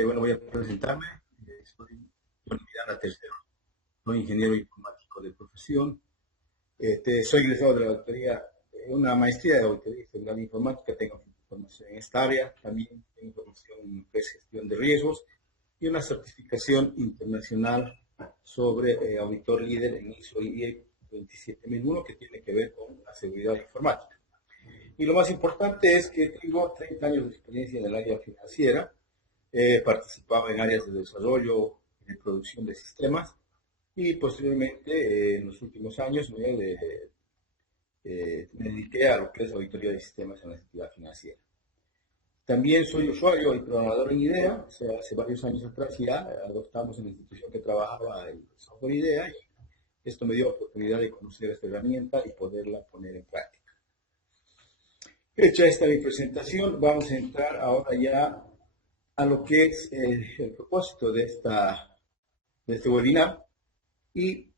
bueno, voy a presentarme. Soy John Miranda Tercero, soy ingeniero informático de profesión. Soy egresado de la auditoría, una maestría de auditoría y seguridad informática. Tengo formación en esta área. También tengo formación en gestión de riesgos y una certificación internacional sobre auditor líder en ISO IE 27001, que tiene que ver con la seguridad informática. Y lo más importante es que tengo 30 años de experiencia en el área financiera. He participado en áreas de desarrollo y de producción de sistemas, y posteriormente en los últimos años me dediqué a lo que es auditoría de sistemas en la entidad financiera. También soy usuario y programador en IDEA. O sea, hace varios años atrás ya adoptamos en la institución que trabajaba el software IDEA, y esto me dio la oportunidad de conocer esta herramienta y poderla poner en práctica. Hecha esta mi presentación, vamos a entrar ahora ya a lo que es el propósito de este webinar. Y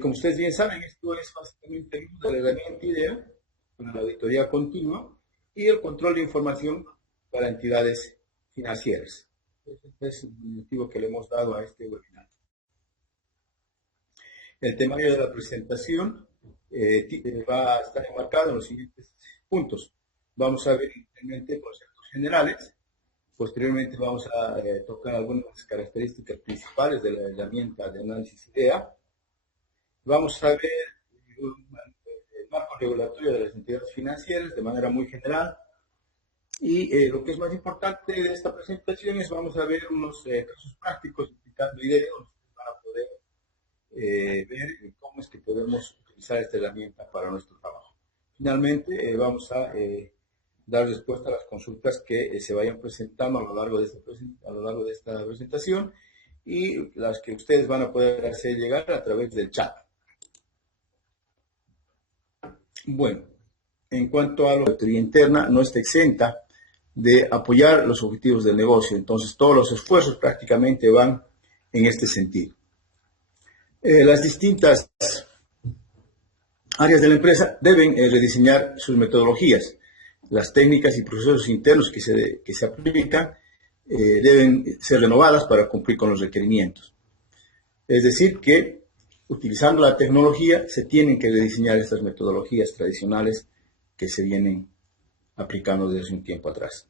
como ustedes bien saben, esto es básicamente el uso de la herramienta IDEA con la auditoría continua y el control de información para entidades financieras. Este es el motivo que le hemos dado a este webinar. El temario de la presentación va a estar enmarcado en los siguientes puntos. Vamos a ver inicialmente conceptos generales. Posteriormente vamos a tocar algunas características principales de la herramienta de análisis IDEA. Vamos a ver el marco regulatorio de las entidades financieras de manera muy general. Y lo que es más importante de esta presentación es vamos a ver unos casos prácticos aplicando IDEA, donde ustedes van a poder ver cómo es que podemos utilizar esta herramienta para nuestro trabajo. Finalmente vamos a dar respuesta a las consultas que se vayan presentando a lo largo de esta presentación, y las que ustedes van a poder hacer llegar a través del chat. Bueno, en cuanto a la auditoría interna, no está exenta de apoyar los objetivos del negocio. Entonces, todos los esfuerzos prácticamente van en este sentido. Las distintas áreas de la empresa deben rediseñar sus metodologías. Las técnicas y procesos internos que se aplican deben ser renovadas para cumplir con los requerimientos. Es decir, que utilizando la tecnología se tienen que rediseñar estas metodologías tradicionales que se vienen aplicando desde un tiempo atrás.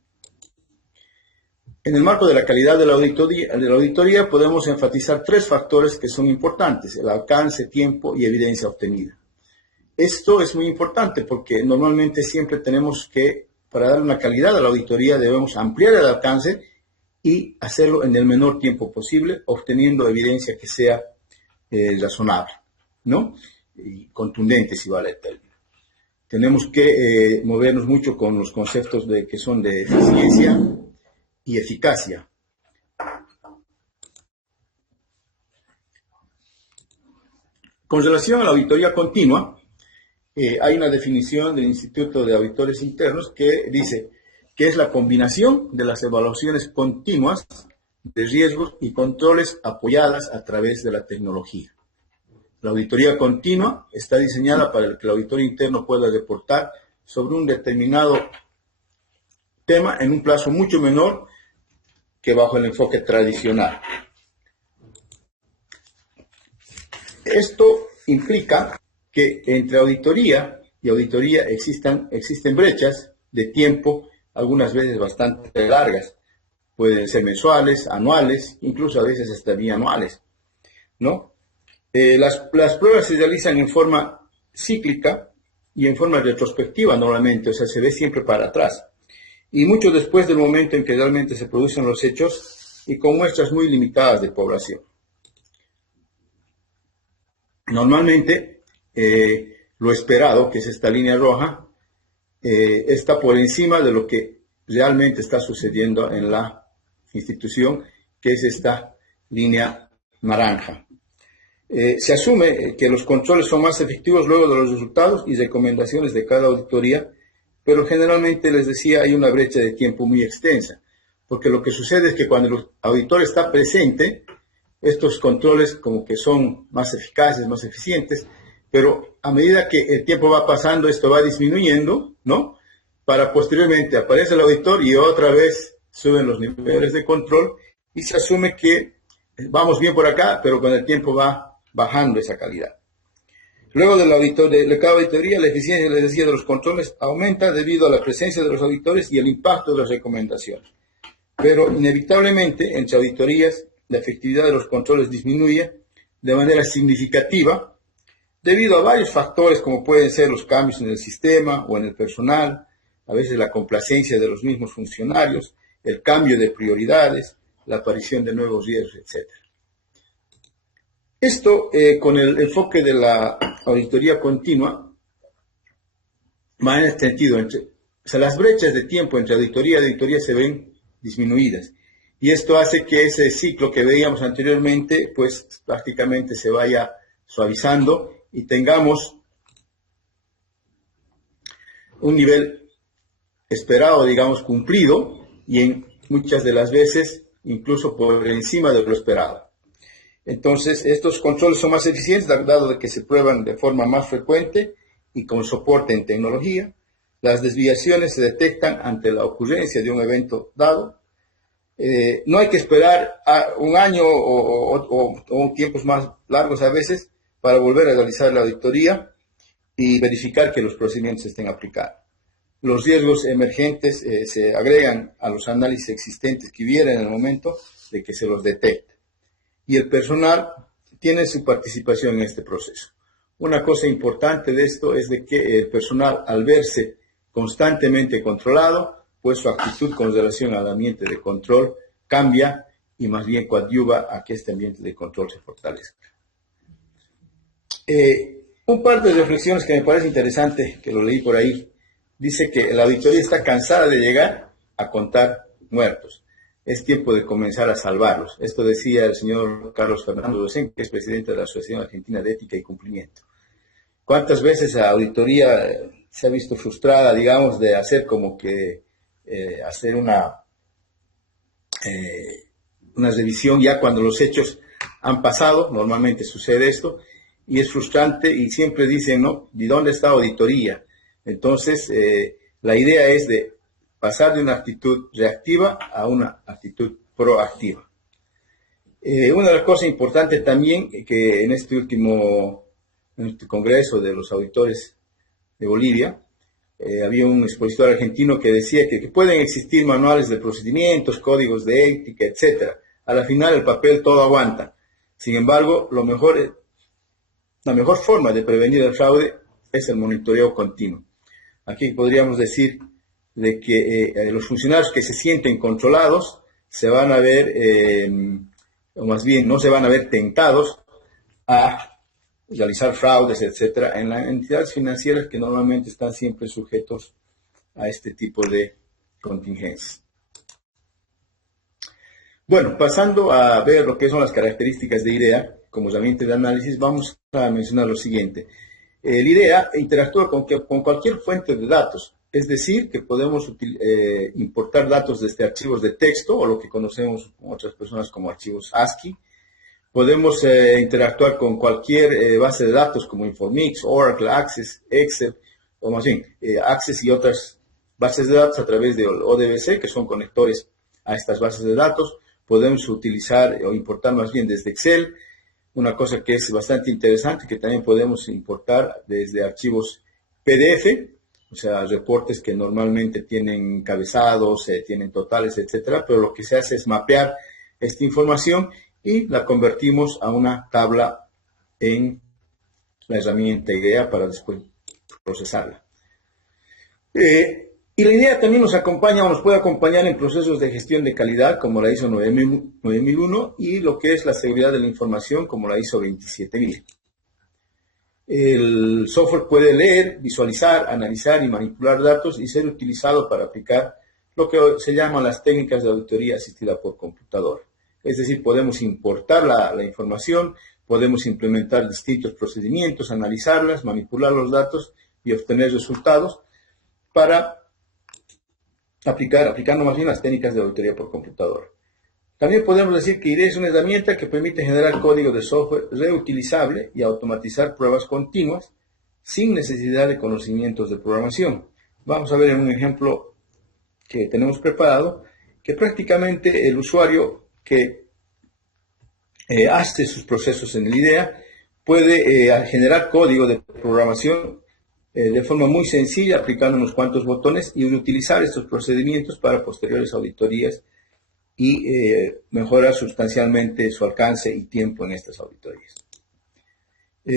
En el marco de la calidad de la auditoría podemos enfatizar tres factores que son importantes: el alcance, tiempo y evidencia obtenida. Esto es muy importante porque normalmente siempre tenemos que, para dar una calidad a la auditoría, debemos ampliar el alcance y hacerlo en el menor tiempo posible, obteniendo evidencia que sea razonable, ¿no? Y contundente, si vale el término. Tenemos que movernos mucho con los conceptos que son de eficiencia y eficacia. Con relación a la auditoría continua, hay una definición del Instituto de Auditores Internos que dice que es la combinación de las evaluaciones continuas de riesgos y controles apoyadas a través de la tecnología. La auditoría continua está diseñada para que el auditor interno pueda reportar sobre un determinado tema en un plazo mucho menor que bajo el enfoque tradicional. Esto implica que entre auditoría y auditoría existen brechas de tiempo, algunas veces bastante largas. Pueden ser mensuales, anuales, incluso a veces hasta bianuales, ¿no? Las pruebas se realizan en forma cíclica y en forma retrospectiva normalmente, o sea, se ve siempre para atrás. Y mucho después del momento en que realmente se producen los hechos y con muestras muy limitadas de población. Normalmente, lo esperado, que es esta línea roja, está por encima de lo que realmente está sucediendo en la institución, que es esta línea naranja. Se asume que los controles son más efectivos luego de los resultados y recomendaciones de cada auditoría, pero generalmente, les decía, hay una brecha de tiempo muy extensa, porque lo que sucede es que cuando el auditor está presente, estos controles como que son más eficaces, más eficientes, pero a medida que el tiempo va pasando, esto va disminuyendo, ¿no? Para posteriormente aparece el auditor y otra vez suben los niveles de control y se asume que vamos bien por acá, pero con el tiempo va bajando esa calidad. Luego de cada auditoría, la eficiencia, les decía, de los controles aumenta debido a la presencia de los auditores y el impacto de las recomendaciones. Pero inevitablemente, entre auditorías, la efectividad de los controles disminuye de manera significativa debido a varios factores como pueden ser los cambios en el sistema o en el personal, a veces la complacencia de los mismos funcionarios, el cambio de prioridades, la aparición de nuevos riesgos, etc. Esto, con el enfoque de la auditoría continua, va en este sentido. Las brechas de tiempo entre auditoría y auditoría se ven disminuidas. Y esto hace que ese ciclo que veíamos anteriormente, pues prácticamente se vaya suavizando y tengamos un nivel esperado, digamos, cumplido, y en muchas de las veces incluso por encima de lo esperado. Entonces, estos controles son más eficientes, dado de que se prueban de forma más frecuente y con soporte en tecnología. Las desviaciones se detectan ante la ocurrencia de un evento dado. No hay que esperar a un año o tiempos más largos a veces para volver a realizar la auditoría y verificar que los procedimientos se estén aplicando. Los riesgos emergentes se agregan a los análisis existentes que hubiera en el momento de que se los detecte. Y el personal tiene su participación en este proceso. Una cosa importante de esto es de que el personal, al verse constantemente controlado, pues su actitud con relación al ambiente de control cambia y más bien coadyuva a que este ambiente de control se fortalezca. Un par de reflexiones que me parece interesante, que lo leí por ahí, dice que la auditoría está cansada de llegar a contar muertos. Es tiempo de comenzar a salvarlos. Esto decía el señor Carlos Fernando Docen, que es presidente de la Asociación Argentina de Ética y Cumplimiento. ¿Cuántas veces la auditoría se ha visto frustrada, digamos, de hacer como que hacer una revisión ya cuando los hechos han pasado? Normalmente sucede esto y es frustrante y siempre dicen, ¿no? ¿De dónde está auditoría? Entonces, la idea es de pasar de una actitud reactiva a una actitud proactiva. Una de las cosas importantes también que en este congreso de los auditores de Bolivia, había un expositor argentino que decía que pueden existir manuales de procedimientos, códigos de ética, etc. A la final el papel todo aguanta. Sin embargo, la mejor forma de prevenir el fraude es el monitoreo continuo. Aquí podríamos decir de que los funcionarios que se sienten controlados se van a ver, o más bien no se van a ver tentados a realizar fraudes, etcétera, en las entidades financieras que normalmente están siempre sujetos a este tipo de contingencias. Bueno, pasando a ver lo que son las características de IREA como herramienta de análisis, vamos a mencionar lo siguiente. El IREA interactúa con cualquier fuente de datos, es decir, que podemos importar datos desde archivos de texto o lo que conocemos con otras personas como archivos ASCII. Podemos interactuar con cualquier base de datos como Informix, Oracle, Access, Excel, o más bien Access y otras bases de datos a través de ODBC, que son conectores a estas bases de datos. Podemos utilizar o importar más bien desde Excel. Una cosa que es bastante interesante, que también podemos importar desde archivos PDF, o sea, reportes que normalmente tienen encabezados, tienen totales, etcétera, pero lo que se hace es mapear esta información y la convertimos a una tabla en la herramienta IREA para después procesarla. Y la IREA también nos acompaña o nos puede acompañar en procesos de gestión de calidad como la ISO 9001 y lo que es la seguridad de la información como la ISO 27000. El software puede leer, visualizar, analizar y manipular datos y ser utilizado para aplicar lo que se llaman las técnicas de auditoría asistida por computador. Es decir, podemos importar la información, podemos implementar distintos procedimientos, analizarlas, manipular los datos y obtener resultados para aplicando más bien las técnicas de auditoría por computador. También podemos decir que IREA es una herramienta que permite generar código de software reutilizable y automatizar pruebas continuas sin necesidad de conocimientos de programación. Vamos a ver en un ejemplo que tenemos preparado que prácticamente el usuario que hace sus procesos en el IDEA puede generar código de programación de forma muy sencilla, aplicando unos cuantos botones y utilizar estos procedimientos para posteriores auditorías y mejorar sustancialmente su alcance y tiempo en estas auditorías.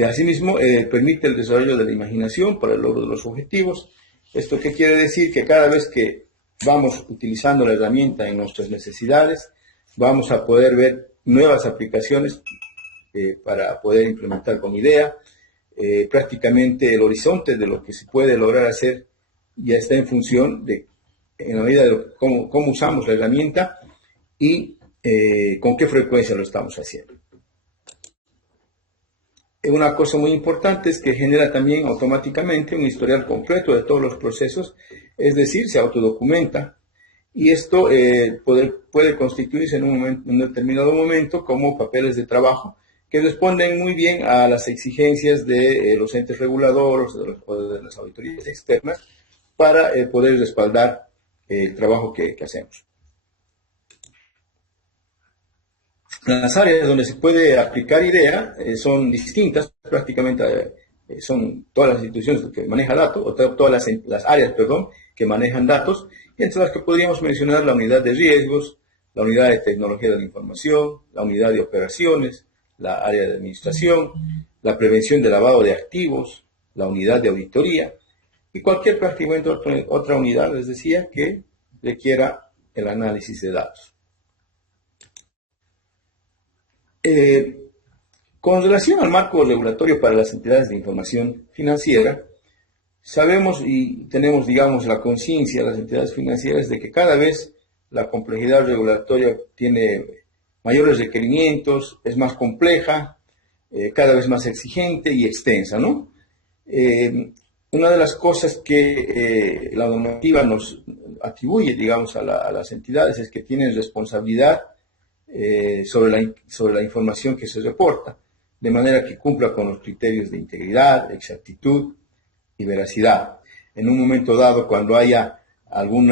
Asimismo, permite el desarrollo de la imaginación para el logro de los objetivos. ¿Esto qué quiere decir? Que cada vez que vamos utilizando la herramienta en nuestras necesidades, vamos a poder ver nuevas aplicaciones para poder implementar con IDEA. Prácticamente el horizonte de lo que se puede lograr hacer ya está en función de, en la medida de cómo usamos la herramienta y con qué frecuencia lo estamos haciendo. Una cosa muy importante es que genera también automáticamente un historial completo de todos los procesos, es decir, se autodocumenta, y esto puede constituirse en un determinado momento como papeles de trabajo que responden muy bien a las exigencias de los entes reguladores o de las auditorías externas para poder respaldar el trabajo que hacemos. Las áreas donde se puede aplicar IDEA son distintas, prácticamente son todas las instituciones que manejan datos, o todas las áreas, perdón, que manejan datos, y entre las que podríamos mencionar la unidad de riesgos, la unidad de tecnología de la información, la unidad de operaciones, la área de administración, la prevención de lavado de activos, la unidad de auditoría, y cualquier prácticamente otra unidad, les decía, que requiera el análisis de datos. Con relación al marco regulatorio para las entidades de información financiera, sabemos y tenemos, digamos, la conciencia de las entidades financieras de que cada vez la complejidad regulatoria tiene mayores requerimientos, es más compleja, cada vez más exigente y extensa, ¿no? Una de las cosas que la normativa nos atribuye, digamos, a las entidades es que tienen responsabilidad sobre la información que se reporta, de manera que cumpla con los criterios de integridad, exactitud y veracidad. En un momento dado, cuando haya algún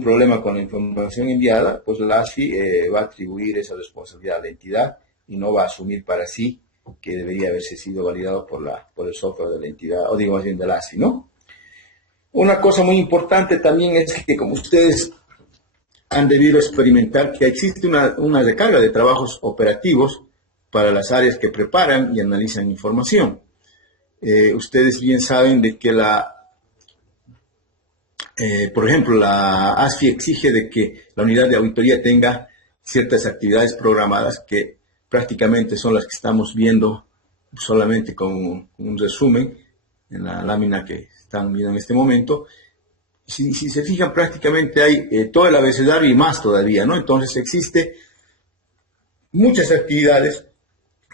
problema con la información enviada, pues la ASFI va a atribuir esa responsabilidad a la entidad y no va a asumir para sí que debería haberse sido validado por el software de la entidad, o digo más bien de la ASFI, ¿no? Una cosa muy importante también es que, como ustedes han debido experimentar, que existe una recarga de trabajos operativos para las áreas que preparan y analizan información. Ustedes bien saben de que por ejemplo, la ASFI exige de que la unidad de auditoría tenga ciertas actividades programadas que prácticamente son las que estamos viendo solamente con un resumen en la lámina que están viendo en este momento. Si se fijan, prácticamente hay todo el abecedario y más todavía, ¿no? Entonces existe muchas actividades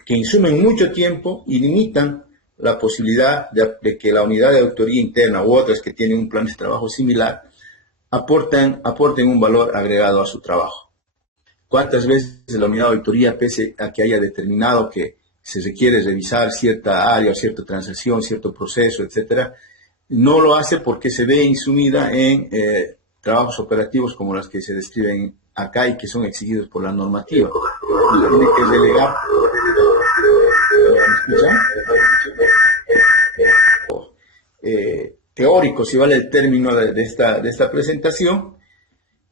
que insumen mucho tiempo y limitan la posibilidad de que la unidad de auditoría interna u otras que tienen un plan de trabajo similar aporten un valor agregado a su trabajo. ¿Cuántas veces la unidad de auditoría, pese a que haya determinado que se requiere revisar cierta área o cierta transacción, cierto proceso, etcétera, no lo hace porque se ve insumida en trabajos operativos como los que se describen acá y que son exigidos por la normativa? Tiene que delegar. ¿Me escuchan? Teórico, si vale el término de esta presentación.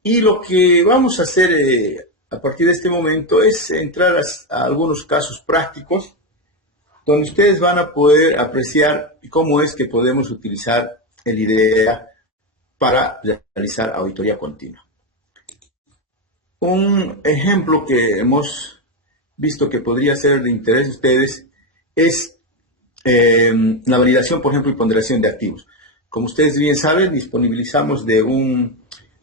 Y lo que vamos a hacer a partir de este momento es entrar a algunos casos prácticos donde ustedes van a poder apreciar cómo es que podemos utilizar el IDEA para realizar auditoría continua. Un ejemplo que hemos visto que podría ser de interés de ustedes es la validación, por ejemplo, y ponderación de activos. Como ustedes bien saben, disponibilizamos de un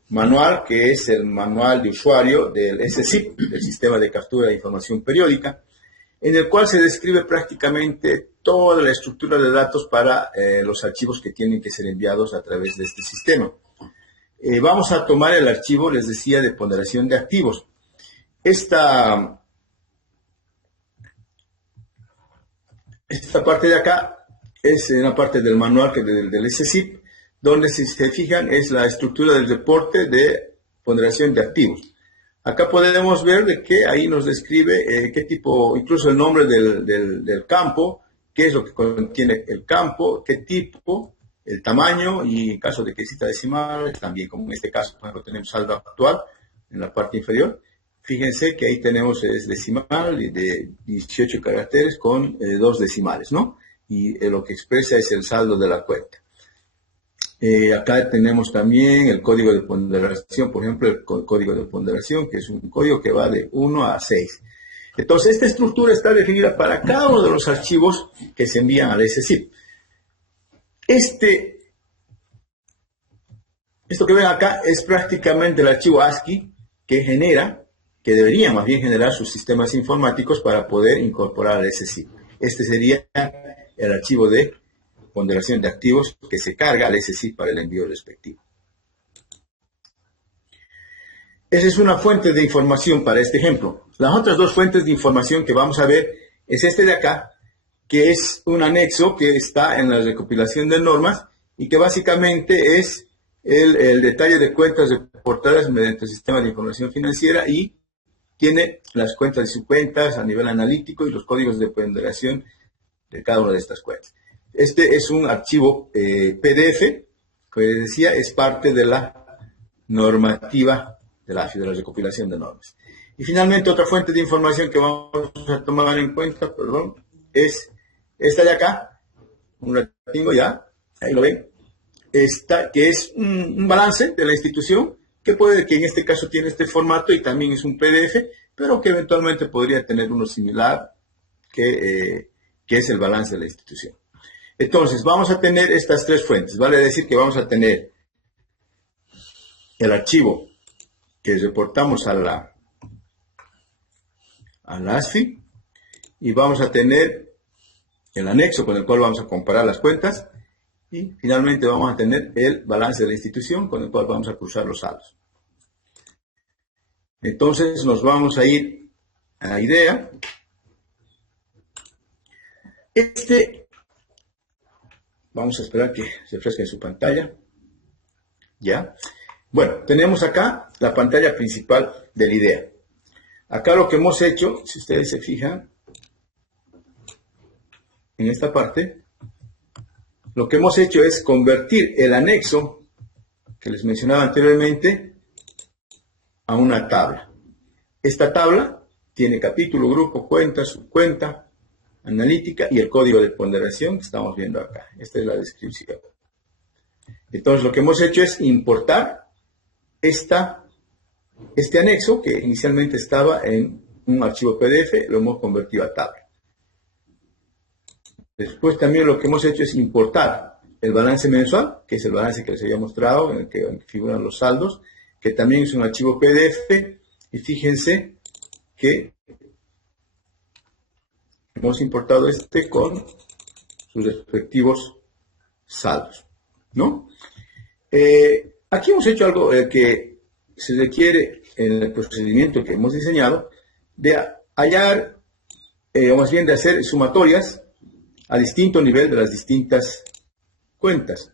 manual que es el manual de usuario del SCIP, del Sistema de Captura de Información Periódica, en el cual se describe prácticamente toda la estructura de datos para los archivos que tienen que ser enviados a través de este sistema. Vamos a tomar el archivo, les decía, de ponderación de activos. Esta parte de acá es una parte del manual del SCIP, donde, si se fijan, es la estructura del reporte de ponderación de activos. Acá podemos ver de que ahí nos describe qué tipo, incluso el nombre del campo, qué es lo que contiene el campo, qué tipo, el tamaño y en caso de que exista decimales, también como en este caso, por ejemplo, tenemos saldo actual en la parte inferior. Fíjense que ahí tenemos es decimal de 18 caracteres con 2 decimales, ¿no? Y lo que expresa es el saldo de la cuenta. Acá tenemos también el código de ponderación, por ejemplo, el código de ponderación, que es un código que va de 1 a 6. Entonces, esta estructura está definida para cada uno de los archivos que se envían al SZIP. Esto que ven acá es prácticamente el archivo ASCII que debería más bien generar sus sistemas informáticos para poder incorporar al SZIP. Este sería el archivo de ponderación de activos que se carga al SZIP para el envío respectivo. Esa es una fuente de información para este ejemplo. Las otras dos fuentes de información que vamos a ver es este de acá, que es un anexo que está en la recopilación de normas y que básicamente es el detalle de cuentas reportadas mediante el sistema de información financiera y tiene las cuentas de sus cuentas a nivel analítico y los códigos de ponderación de cada una de estas cuentas. Este es un archivo PDF, que les decía, es parte de la normativa de la AFI, de la recopilación de normas. Y finalmente, otra fuente de información que vamos a tomar en cuenta, es esta de acá, la tengo ya, ahí lo ven, esta que es un balance de la institución, que puede que en este caso tiene este formato y también es un PDF, pero que eventualmente podría tener uno similar, que es el balance de la institución. Entonces, vamos a tener estas tres fuentes. Vale decir que vamos a tener el archivo que reportamos a la ASFI y vamos a tener el anexo con el cual vamos a comparar las cuentas y finalmente vamos a tener el balance de la institución con el cual vamos a cruzar los saldos. Entonces, nos vamos a ir a la idea. Vamos a esperar que se refresque en su pantalla. ¿Ya? Bueno, tenemos acá la pantalla principal de la idea. Acá lo que hemos hecho, si ustedes se fijan, en esta parte, lo que hemos hecho es convertir el anexo que les mencionaba anteriormente a una tabla. Esta tabla tiene capítulo, grupo, cuenta, subcuenta, analítica y el código de ponderación que estamos viendo acá. Esta es la descripción. Entonces, lo que hemos hecho es importar este anexo que inicialmente estaba en un archivo PDF, lo hemos convertido a tabla. Después también lo que hemos hecho es importar el balance mensual, que es el balance que les había mostrado, en el que figuran los saldos, que también es un archivo PDF, y fíjense que hemos importado este con sus respectivos saldos, ¿no? Aquí hemos hecho algo que se requiere en el procedimiento que hemos diseñado de hallar, o más bien de hacer sumatorias a distinto nivel de las distintas cuentas.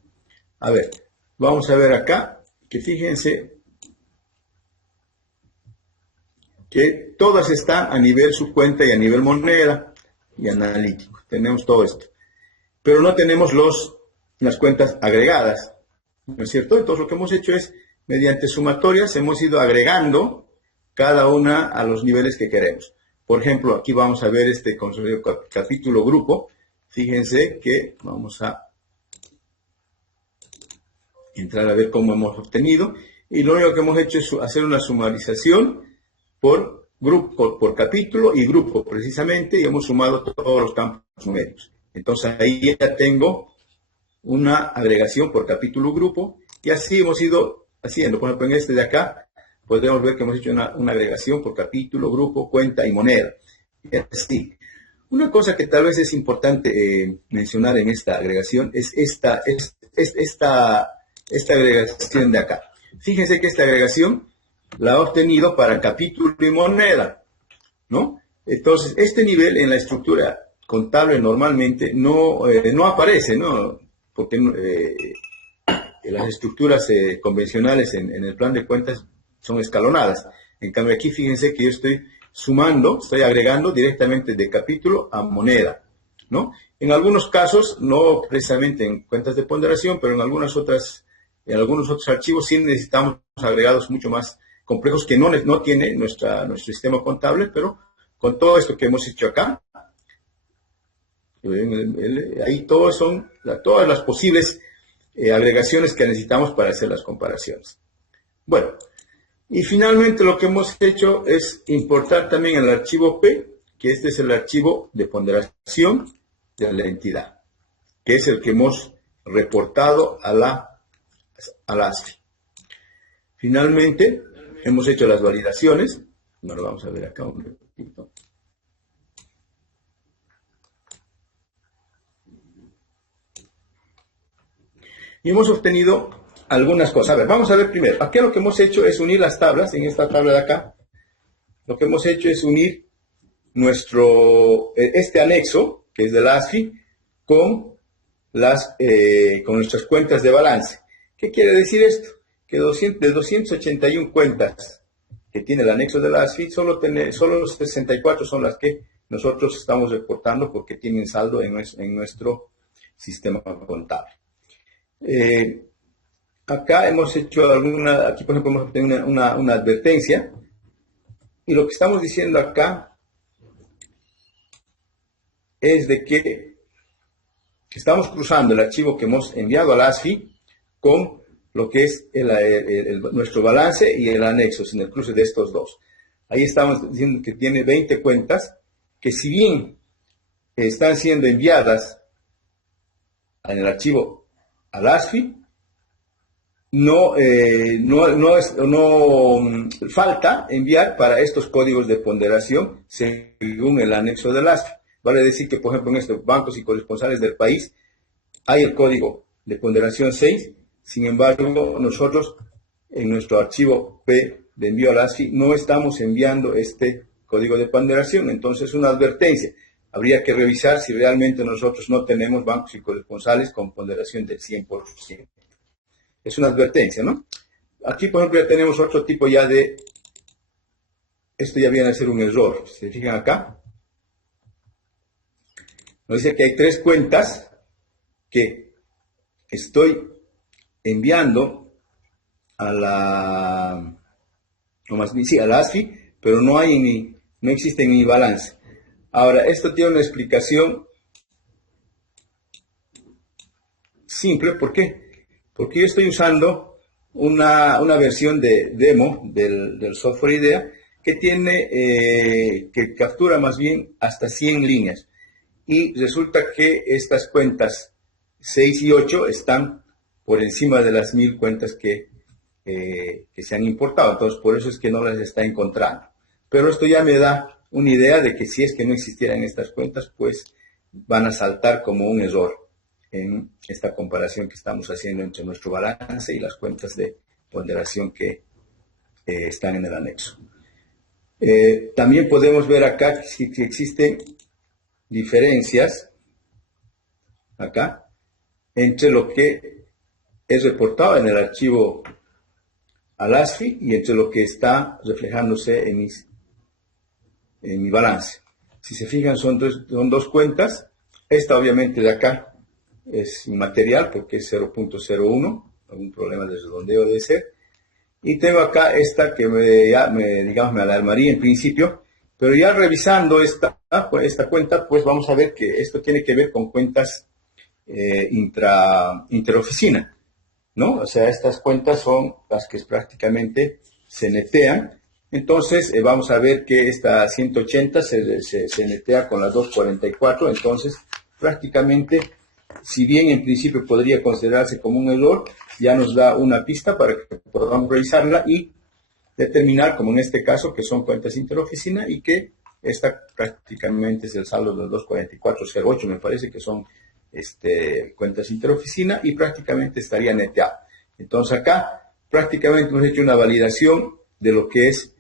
A ver, vamos a ver acá que fíjense que todas están a nivel subcuenta y a nivel moneda y analítico. Tenemos todo esto. Pero no tenemos las cuentas agregadas, ¿no es cierto? Entonces lo que hemos hecho es, mediante sumatorias, hemos ido agregando cada una a los niveles que queremos. Por ejemplo, aquí vamos a ver este capítulo grupo. Fíjense que vamos a entrar a ver cómo hemos obtenido. Y lo único que hemos hecho es hacer una sumarización por grupo, por capítulo y grupo precisamente, y hemos sumado todos los campos numéricos. Entonces ahí ya tengo una agregación por capítulo grupo, y así hemos ido haciendo. Por ejemplo, en este de acá podemos ver que hemos hecho una agregación por capítulo, grupo, cuenta y moneda. Y así. Una cosa que tal vez es importante mencionar en esta agregación es esta agregación de acá. Fíjense que esta agregación la ha obtenido para capítulo y moneda, ¿no? Entonces, este nivel en la estructura contable normalmente no aparece, ¿no? Porque las estructuras convencionales en el plan de cuentas son escalonadas. En cambio aquí fíjense que yo estoy sumando, estoy agregando directamente de capítulo a moneda, ¿no? En algunos casos, no precisamente en cuentas de ponderación, pero en algunos otros archivos sí necesitamos agregados mucho más complejos que no tiene nuestro sistema contable, pero con todo esto que hemos hecho acá, ahí todas las posibles agregaciones que necesitamos para hacer las comparaciones. Bueno, y finalmente lo que hemos hecho es importar también el archivo P, que este es el archivo de ponderación de la entidad, que es el que hemos reportado a la ASFI. Finalmente, hemos hecho las validaciones. Bueno, vamos a ver acá un poquito. Y hemos obtenido algunas cosas. A ver, vamos a ver primero. Aquí lo que hemos hecho es unir las tablas. En esta tabla de acá, lo que hemos hecho es unir este anexo, que es del ASFI, con nuestras cuentas de balance. ¿Qué quiere decir esto? Que de 281 cuentas que tiene el anexo del ASFI, solo 64 son las que nosotros estamos reportando porque tienen saldo en nuestro sistema contable. Acá hemos hecho aquí por ejemplo hemos obtenido una advertencia, y lo que estamos diciendo acá es de que estamos cruzando el archivo que hemos enviado al ASFI con lo que es nuestro balance y el anexo, en el cruce de estos dos. Ahí estamos diciendo que tiene 20 cuentas que, si bien están siendo enviadas en el archivo al ASFI, no falta enviar para estos códigos de ponderación según el anexo del ASFI. Vale decir que, por ejemplo, en estos bancos y corresponsales del país hay el código de ponderación 6, sin embargo, nosotros en nuestro archivo P de envío al ASFI no estamos enviando este código de ponderación. Entonces, una advertencia. Habría que revisar si realmente nosotros no tenemos bancos y corresponsales con ponderación del 100%. Es una advertencia, ¿no? Aquí, por ejemplo, ya tenemos otro tipo ya de... Esto ya viene a ser un error. ¿Se fijan acá? Nos dice que hay 3 cuentas que estoy enviando a la ASFI, pero no existe en mi balance. Ahora, esto tiene una explicación simple. ¿Por qué? Porque yo estoy usando una versión de demo del software IDEA que captura más bien hasta 100 líneas. Y resulta que estas cuentas 6 y 8 están por encima de las 1000 cuentas que se han importado. Entonces, por eso es que no las está encontrando. Pero esto ya me da una idea de que si es que no existieran estas cuentas, pues van a saltar como un error en esta comparación que estamos haciendo entre nuestro balance y las cuentas de ponderación que están en el anexo. También podemos ver acá que existen diferencias acá entre lo que es reportado en el archivo al ASFI y entre lo que está reflejándose en mi balance. Si se fijan, son dos cuentas. Esta obviamente de acá es inmaterial porque es 0.01, algún problema de redondeo debe ser. Y tengo acá esta que digamos, me alarmaría en principio, pero ya revisando esta cuenta, pues vamos a ver que esto tiene que ver con cuentas interoficina, ¿no? O sea, estas cuentas son las que prácticamente se netean. Entonces, vamos a ver que esta 180 se netea con la 244. Entonces, prácticamente, si bien en principio podría considerarse como un error, ya nos da una pista para que podamos revisarla y determinar, como en este caso, que son cuentas interoficina y que esta prácticamente es el saldo de los 24408, me parece que son cuentas interoficina y prácticamente estaría neteado. Entonces acá prácticamente hemos hecho una validación de lo que es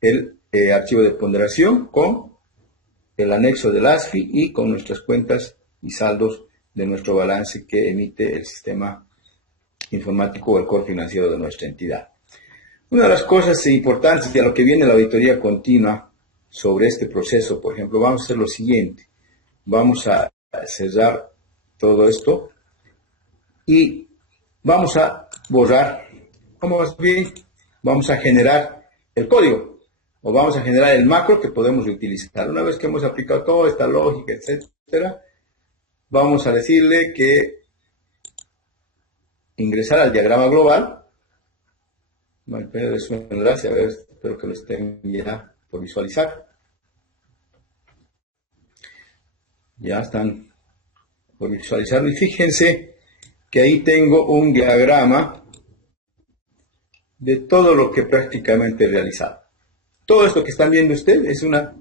el archivo de ponderación con el anexo del ASFI y con nuestras cuentas y saldos de nuestro balance que emite el sistema informático o el core financiero de nuestra entidad. Una de las cosas importantes y a lo que viene la auditoría continua sobre este proceso, por ejemplo, vamos a hacer lo siguiente. Vamos a cerrar todo esto y vamos a borrar, o más bien, vamos a generar el código o vamos a generar el macro que podemos utilizar. Una vez que hemos aplicado toda esta lógica, etcétera, vamos a decirle que ingresar al diagrama global. Es un enlace, a ver, espero que lo estén ya por visualizar. Ya están por visualizarlo y fíjense que ahí tengo un diagrama de todo lo que prácticamente he realizado. Todo esto que están viendo ustedes es una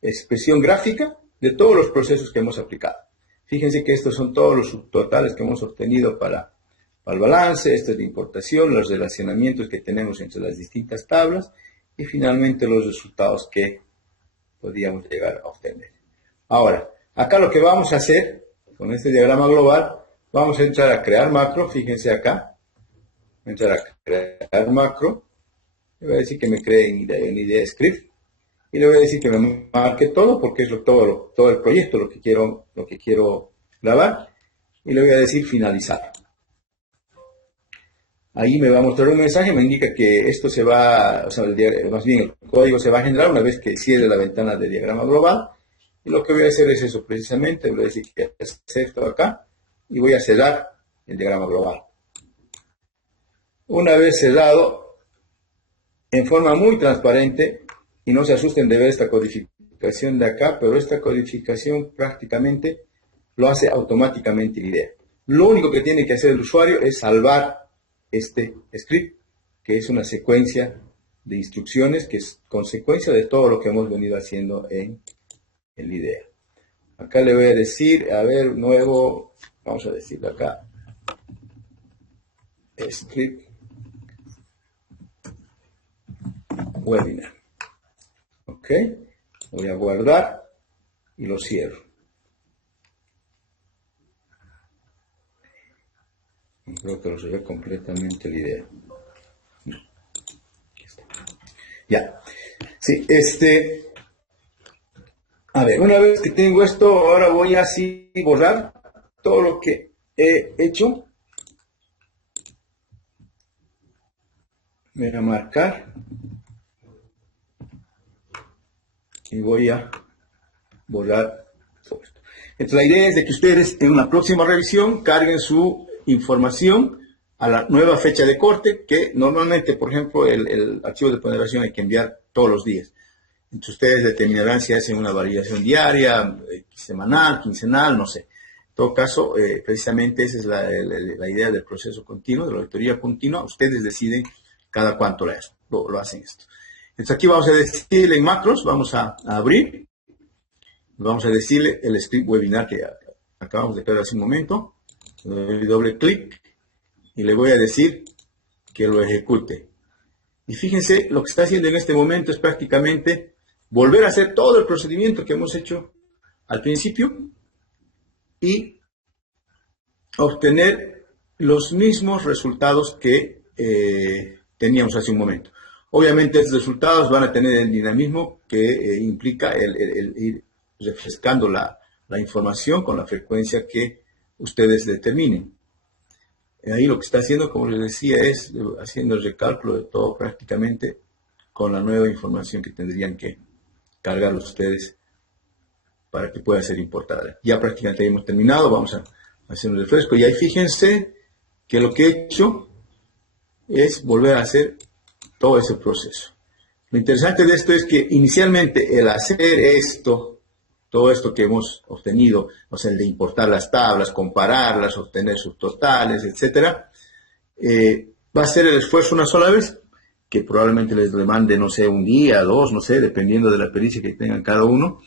expresión gráfica de todos los procesos que hemos aplicado. Fíjense que estos son todos los subtotales que hemos obtenido para el balance, esto es de importación, los relacionamientos que tenemos entre las distintas tablas y finalmente los resultados que podríamos llegar a obtener. Ahora, acá lo que vamos a hacer con este diagrama global, vamos a entrar a crear macro, fíjense acá, entrar a crear macro, le voy a decir que me cree en idea script y le voy a decir que me marque todo porque es todo el proyecto lo que quiero grabar y le voy a decir finalizar. Ahí me va a mostrar un mensaje, me indica que esto se va, o sea, más bien el código se va a generar una vez que cierre la ventana de diagrama global. Y lo que voy a hacer es eso precisamente, voy a decir que acepto acá y voy a cerrar el diagrama global. Una vez cerrado, en forma muy transparente, y no se asusten de ver esta codificación de acá, pero esta codificación prácticamente lo hace automáticamente IDEA. Lo único que tiene que hacer el usuario es salvar este script, que es una secuencia de instrucciones, que es consecuencia de todo lo que hemos venido haciendo en el IDEA. Acá le voy a decir, a ver, nuevo, vamos a decirle acá, script webinar. Ok, voy a guardar y lo cierro. Creo que lo cerré completamente la idea. Ya. Sí, a ver, una vez que tengo esto, ahora voy a así borrar todo lo que he hecho. Voy a marcar. Y voy a borrar todo esto. Entonces, la idea es de que ustedes en una próxima revisión carguen su información a la nueva fecha de corte, que normalmente, por ejemplo, el archivo de ponderación hay que enviar todos los días. Entonces, ustedes determinarán si hacen una variación diaria, semanal, quincenal, no sé. En todo caso, precisamente esa es la idea del proceso continuo, de la auditoría continua. Ustedes deciden cada cuánto lo hacen esto. Entonces, aquí vamos a decirle en macros, vamos a abrir, vamos a decirle el script webinar que acabamos de crear hace un momento. Le doy doble clic y le voy a decir que lo ejecute. Y fíjense, lo que está haciendo en este momento es prácticamente volver a hacer todo el procedimiento que hemos hecho al principio y obtener los mismos resultados que teníamos hace un momento. Obviamente estos resultados van a tener el dinamismo que implica el ir refrescando la información con la frecuencia que ustedes determinen. Ahí lo que está haciendo, como les decía, es haciendo el recálculo de todo prácticamente con la nueva información que tendrían que cargar ustedes para que pueda ser importada. Ya prácticamente hemos terminado, vamos a hacer un refresco y ahí fíjense que lo que he hecho es volver a hacer todo ese proceso. Lo interesante de esto es que inicialmente el hacer esto, todo esto que hemos obtenido, o sea, el de importar las tablas, compararlas, obtener sus totales, etcétera, va a ser el esfuerzo una sola vez, que probablemente les demande, no sé, un día, dos, no sé, dependiendo de la pericia que tengan cada uno,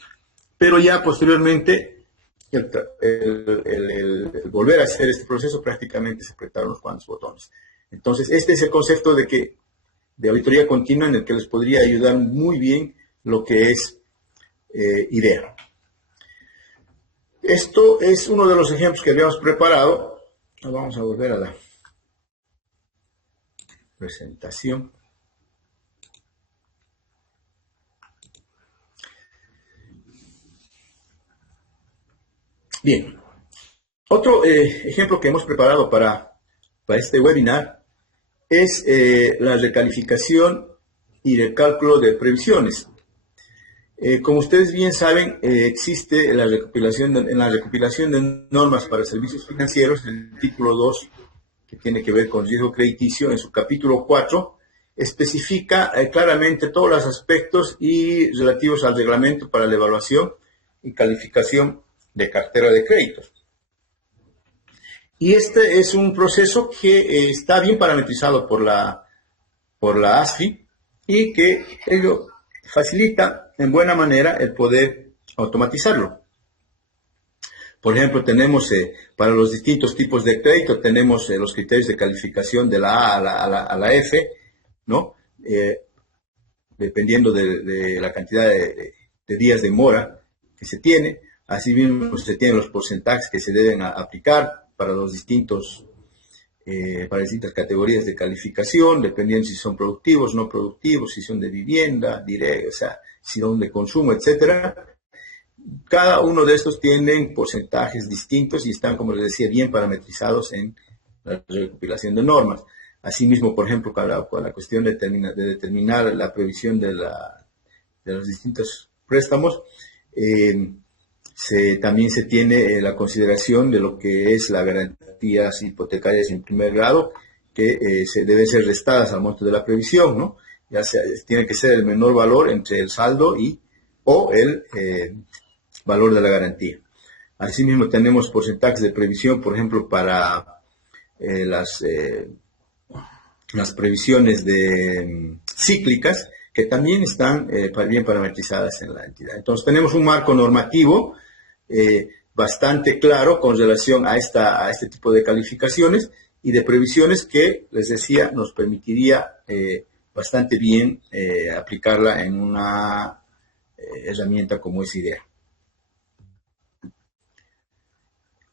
pero ya posteriormente el volver a hacer este proceso prácticamente se apretaron unos cuantos botones. Entonces, este es el concepto de auditoría continua en el que les podría ayudar muy bien lo que es IDEA. Esto es uno de los ejemplos que habíamos preparado. Vamos a volver a la presentación. Bien, otro ejemplo que hemos preparado para este webinar es la recalificación y el cálculo de previsiones. Como ustedes bien saben, existe en la recopilación de normas para servicios financieros, el título 2, que tiene que ver con riesgo crediticio, en su capítulo 4, especifica claramente todos los aspectos y relativos al reglamento para la evaluación y calificación de cartera de créditos. Y este es un proceso que está bien parametrizado por la ASFI y que ello facilita en buena manera el poder automatizarlo. Por ejemplo, tenemos para los distintos tipos de crédito, tenemos los criterios de calificación de la A a la F, ¿no? Dependiendo de la cantidad de días de mora que se tiene. Asimismo, se tienen los porcentajes que se deben aplicar para los para distintas categorías de calificación, dependiendo si son productivos, no productivos, si son de vivienda, directo, o sea, si son de consumo, etcétera. Cada uno de estos tienen porcentajes distintos y están, como les decía, bien parametrizados en la recopilación de normas. Asimismo, por ejemplo, con la cuestión de determinar la previsión de los distintos préstamos, también se tiene la consideración de lo que es las garantías hipotecarias en primer grado, que deben ser restadas al monto de la previsión, ¿no? Ya sea, tiene que ser el menor valor entre el saldo o el valor de la garantía. Asimismo, tenemos porcentajes de previsión, por ejemplo, para las previsiones cíclicas, que también están bien parametrizadas en la entidad. Entonces, tenemos un marco normativo bastante claro con relación a este tipo de calificaciones y de previsiones que, les decía, nos permitiría bastante bien aplicarla en una herramienta como es IDEA.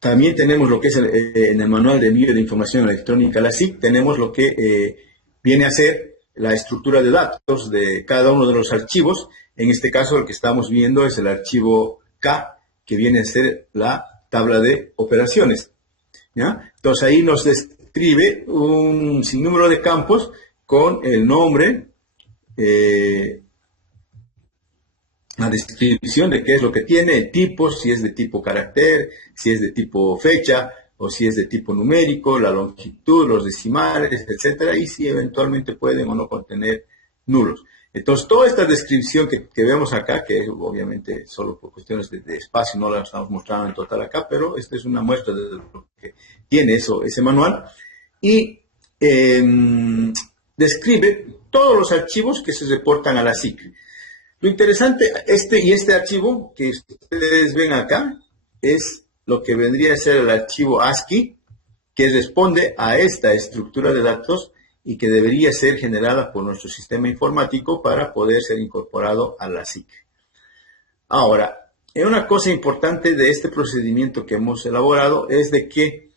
También tenemos lo que es en el manual de envío de información electrónica, la SIC, tenemos lo que viene a ser la estructura de datos de cada uno de los archivos. En este caso, lo que estamos viendo es el archivo K, que viene a ser la tabla de operaciones, ¿ya? Entonces, ahí nos describe un sinnúmero de campos con el nombre, la descripción de qué es lo que tiene, el tipo, si es de tipo carácter, si es de tipo fecha, o si es de tipo numérico, la longitud, los decimales, etcétera, y si eventualmente pueden o no contener nulos. Entonces, toda esta descripción que vemos acá, que obviamente solo por cuestiones de espacio no la estamos mostrando en total acá, pero esta es una muestra de lo que tiene ese manual, y describe todos los archivos que se reportan a la SIC. Lo interesante, este archivo que ustedes ven acá, es lo que vendría a ser el archivo ASCII, que responde a esta estructura de datos y que debería ser generada por nuestro sistema informático para poder ser incorporado a la SIC. Ahora, una cosa importante de este procedimiento que hemos elaborado es de que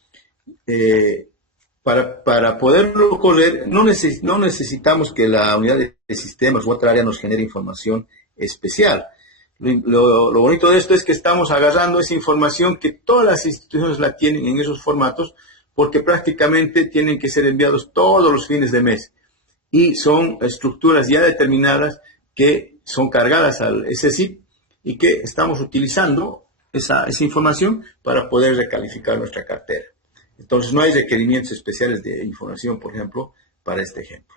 para poderlo correr no necesitamos que la unidad de sistemas u otra área nos genere información especial. Lo bonito de esto es que estamos agarrando esa información que todas las instituciones la tienen en esos formatos, porque prácticamente tienen que ser enviados todos los fines de mes. Y son estructuras ya determinadas que son cargadas al SSIP y que estamos utilizando esa información para poder recalificar nuestra cartera. Entonces, no hay requerimientos especiales de información, por ejemplo, para este ejemplo.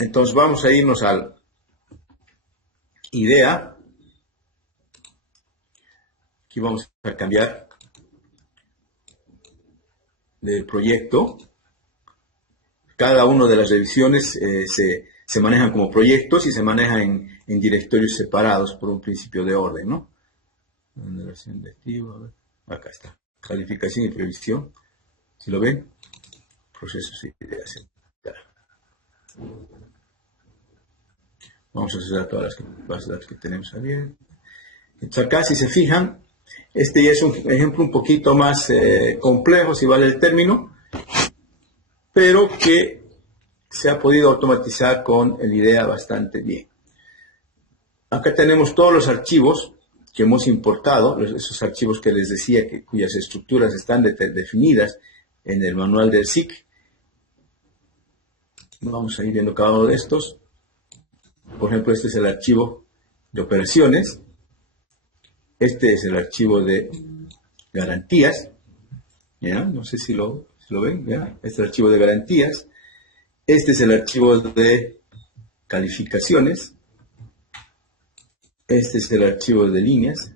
Entonces, vamos a irnos al IDEA. Aquí vamos a cambiar del proyecto. Cada una de las revisiones se manejan como proyectos y se manejan en directorios separados por un principio de orden, ¿no? Versión de activo, acá está. Calificación y previsión. ¿Sí lo ven? Procesos y ideas. Vamos a cerrar todas las bases de datos que tenemos abiertas. Entonces acá, si se fijan, este ya es un ejemplo un poquito más complejo, si vale el término, pero que se ha podido automatizar con el IDEA bastante bien. Acá tenemos todos los archivos que hemos importado, esos archivos que les decía cuyas estructuras están definidas en el manual del SIC. Vamos a ir viendo cada uno de estos. Por ejemplo, este es el archivo de operaciones. Este es el archivo de garantías. ¿Ya? No sé si lo ven. ¿Ya? Este es el archivo de garantías. Este es el archivo de calificaciones. Este es el archivo de líneas.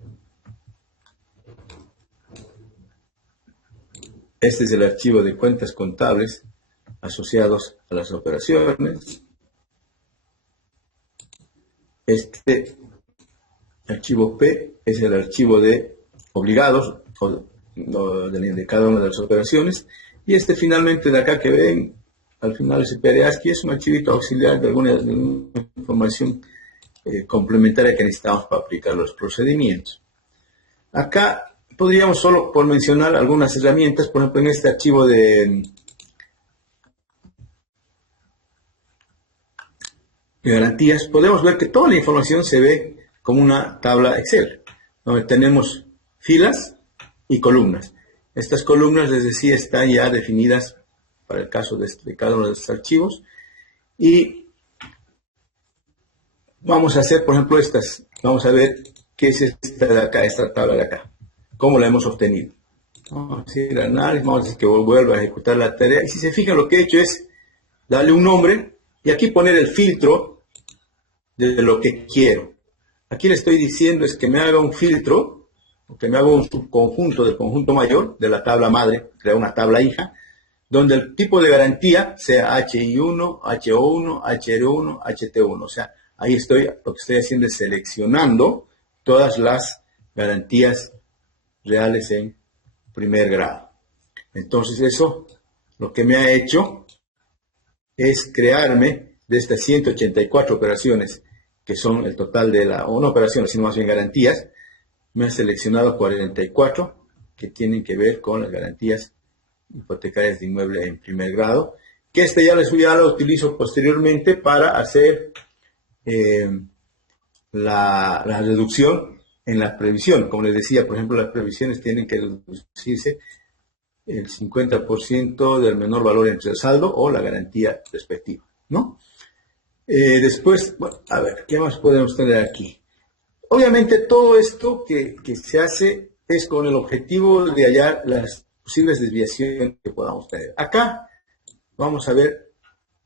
Este es el archivo de cuentas contables asociados a las operaciones. Este archivo P es el archivo de obligados de cada una de las operaciones. Y este finalmente de acá que ven, al final ese PRASCII es un archivito auxiliar de alguna información complementaria que necesitamos para aplicar los procedimientos. Acá podríamos solo por mencionar algunas herramientas, por ejemplo en este archivo de garantías, podemos ver que toda la información se ve como una tabla Excel, donde tenemos filas y columnas. Estas columnas, les decía, están ya definidas para el caso de cada uno de estos archivos. Y vamos a hacer, por ejemplo, estas. Vamos a ver qué es esta de acá, esta tabla de acá. ¿Cómo la hemos obtenido? Vamos a decir análisis, vamos a decir que vuelva a ejecutar la tarea. Y si se fijan, lo que he hecho es darle un nombre y aquí poner el filtro de lo que quiero. Aquí le estoy diciendo es que me haga un filtro, o que me haga un subconjunto del conjunto mayor de la tabla madre, crea una tabla hija, donde el tipo de garantía sea HI1, HO1, HR1, HT1. O sea, ahí lo que estoy haciendo es seleccionando todas las garantías reales en primer grado. Entonces eso, lo que me ha hecho es crearme de estas 184 operaciones, que son el total de no operaciones, sino más bien garantías, me ha seleccionado 44 que tienen que ver con las garantías hipotecarias de inmueble en primer grado, que ya lo utilizo posteriormente para hacer la reducción en la previsión. Como les decía, por ejemplo, las previsiones tienen que reducirse el 50% del menor valor entre el saldo o la garantía respectiva, ¿no? Después, bueno, a ver, ¿qué más podemos tener aquí? Obviamente todo esto que se hace es con el objetivo de hallar las posibles desviaciones que podamos tener. Acá vamos a ver,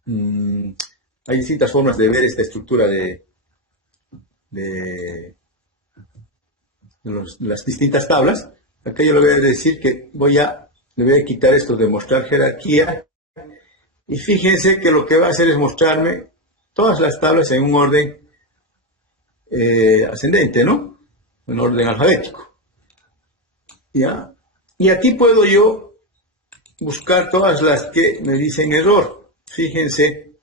hay distintas formas de ver esta estructura de las distintas tablas. Acá yo le voy a decir que le voy a quitar esto de mostrar jerarquía y fíjense que lo que va a hacer es mostrarme todas las tablas en un orden ascendente, ¿no? En orden alfabético. ¿Ya? Y aquí puedo yo buscar todas las que me dicen error. Fíjense,